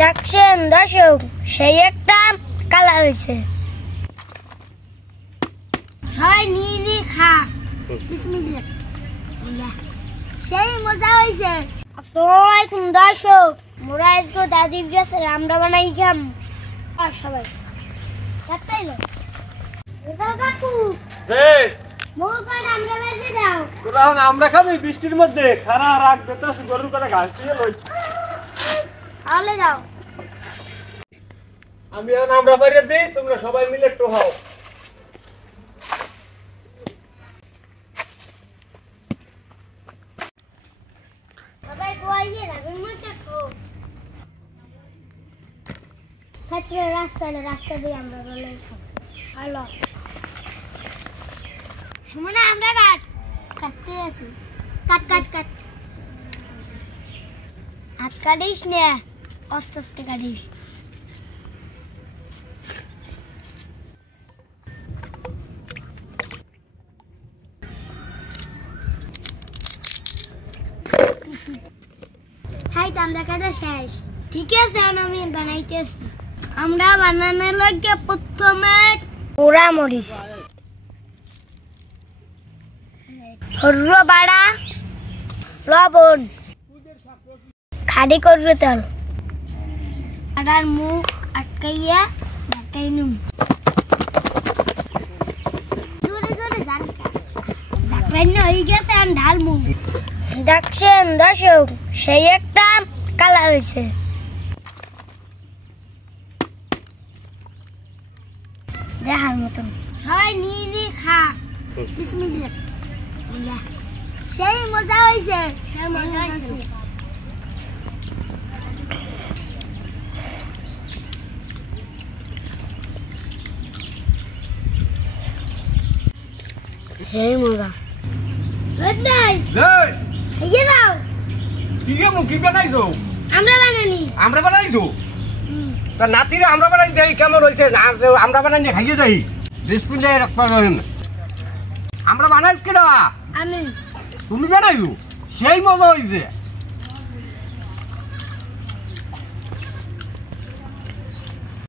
দেখছেন দর্শক, সেই একটা কালার হয়েছে। সবাই নিয়ে খা, বিসমিল্লাহ। সেই মজা হয়েছে। আসসালামু আলাইকুম দর্শক, মোরা আজকে দাদির কাছে আমরা বানাই খাম। সবাই কাকু আমরা বেঁচে যাও। আমরা খাবি বৃষ্টির মধ্যে খারা রাখবে তো গরুর করে ঘাস দিয়ে লই। আলে যাও। আমি এখন আমরা বাইরে দিই, তোমরা সবাই মিলে একটু হও। সবাই কোয়াইয়ে রাবেন মত কো। সাতরে রাস্তা দিয়ে আমরা বলাই খাব। হ্যালো সুমনা, আমরা কাটতে আছি। কাট হাত কাটিস নে, আস্তে আস্তে কাটিস। হাই তো আমরা কাটা শেষ। ঠিক আছে, আমি বানাইতেছি। আমরা বানানোর লগে প্রথমে পোড়া মরিচ, হরুর বাড়া, লবণ, খাড়ি করবে তেল, আটার মুখ আটকাইয়া ঢাকাই নুন। জোরে ঢাকাই হয়ে গেছে, আর ঢাল মুখ। দেখছেন দর্শক, সেই একটা কালার হয়েছে। দেখার মতন। সবাই নিয়ে খা, বিসমিল্লাহ। সেই মজা হয়েছে। সেই মজা। আমরা বানাইছো তা নাতিরে আমরা বানাই দেই, কেমন হয়েছে? আমরা বানাই খাইয়ে যাই। বিসমিল্লাহির রহমানির রহিম। আমরা বানাইছ কেডা? আমি। তুমি বানাইছো? সেই মজা হয়েছে।